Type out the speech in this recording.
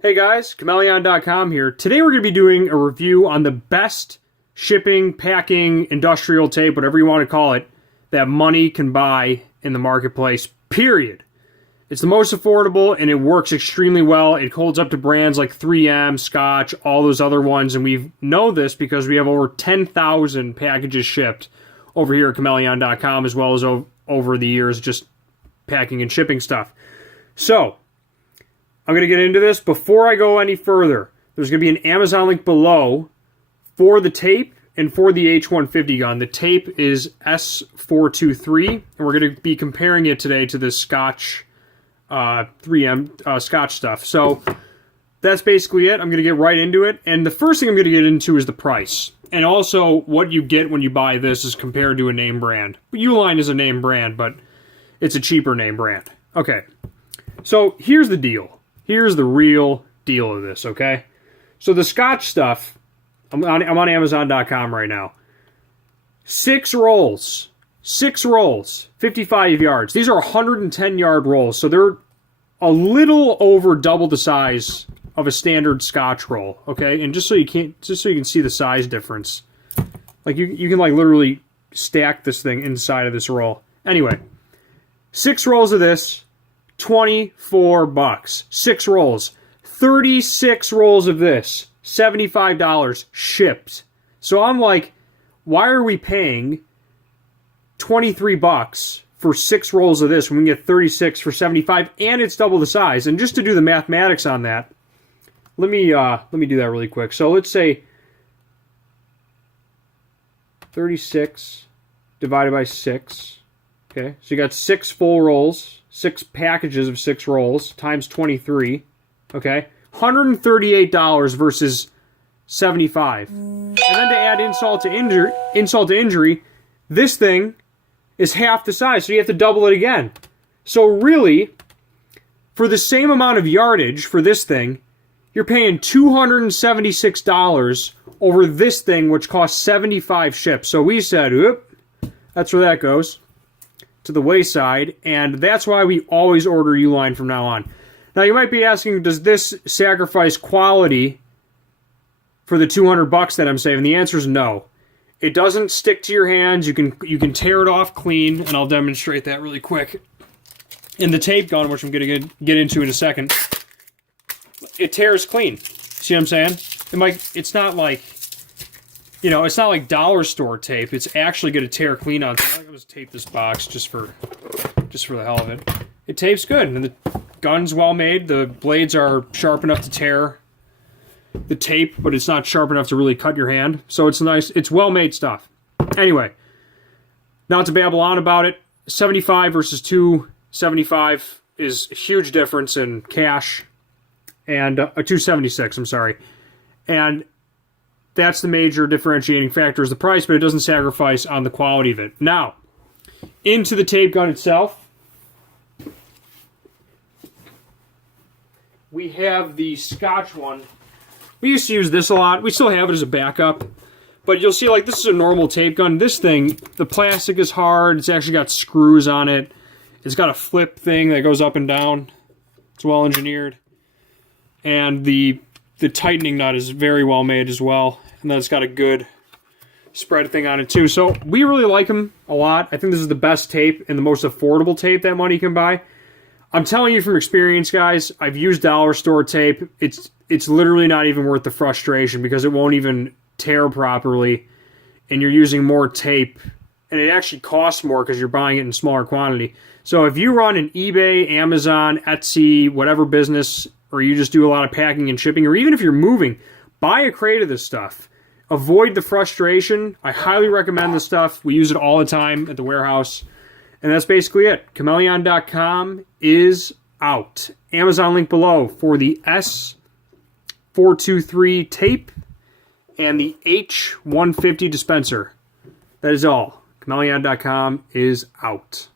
Hey guys, Chmelaeon.com here. Today we're going to be doing a review on the best shipping, packing, industrial tape, whatever you want to call it, that money can buy in the marketplace, period. It's the most affordable and it works extremely well. It holds up to brands like 3M, Scotch, all those other ones, and we know this because we have over 10,000 packages shipped over here at Chmelaeon.com, as well as over the years just packing and shipping stuff. So, I'm going to get into this. Before I go any further, there's going to be an Amazon link below for the tape and for the H-150 gun. The tape is S423, and we're going to be comparing it today to the Scotch 3M Scotch stuff. So that's basically it. I'm going to get right into it. And the first thing I'm going to get into is the price. And also what you get when you buy this is compared to a name brand. Uline is a name brand, but it's a cheaper name brand. Okay, so here's the deal. Here's the real deal of this, okay? So the Scotch stuff, I'm on Amazon.com right now. 6 rolls, 55 yards. These are 110-yard rolls, so they're a little over double the size of a standard Scotch roll, okay? And just so you can see the size difference, like you can like literally stack this thing inside of this roll. Anyway, 6 rolls of this. $24. 6 rolls. 36 rolls of this. $75 shipped. So I'm like, why are we paying $23 for 6 rolls of this when we can get 36 for $75 and it's double the size? And just to do the mathematics on that, let me do that really quick. So let's say 36 divided by 6. Okay, so you got 6 full rolls. 6 packages of 6 rolls times 23, okay? $138 versus $75. And then to add insult to injury, this thing is half the size, so you have to double it again. So really, for the same amount of yardage for this thing, you're paying $276 over this thing, which costs $75 shipped. So we said, oop, that's where that goes. To the wayside, and that's why we always order Uline from now on. Now you might be asking, does this sacrifice quality for the $200 that I'm saving? The answer is no. It doesn't stick to your hands. You can tear it off clean, and I'll demonstrate that really quick. In the tape gun, which I'm going to get into in a second, it tears clean. See what I'm saying? It's not like, you know, it's not like dollar store tape. It's actually going to tear clean on. So I'm going to tape this box just for the hell of it. It tapes good, and the gun's well made. The blades are sharp enough to tear the tape, but it's not sharp enough to really cut your hand. So it's nice. It's well made stuff. Anyway, not to babble on about it. 75 versus $275 is a huge difference in cash, and $276. I'm sorry, and that's the major differentiating factor is the price, but it doesn't sacrifice on the quality of it. Now, into the tape gun itself, we have the Scotch one. We used to use this a lot. We still have it as a backup, but you'll see, like, this is a normal tape gun. This thing, the plastic is hard. It's actually got screws on it. It's got a flip thing that goes up and down. It's well engineered. And the tightening nut is very well made as well. And then it's got a good spread thing on it too. So we really like them a lot. I think this is the best tape and the most affordable tape that money can buy. I'm telling you from experience, guys, I've used dollar store tape. It's literally not even worth the frustration because it won't even tear properly. And you're using more tape. And it actually costs more because you're buying it in smaller quantity. So if you run an eBay, Amazon, Etsy, whatever business, or you just do a lot of packing and shipping, or even if you're moving, buy a crate of this stuff. Avoid the frustration. I highly recommend this stuff. We use it all the time at the warehouse. And that's basically it. Chmelaeon.com is out. Amazon link below for the S423 tape and the H-150 dispenser. That is all. Chmelaeon.com is out.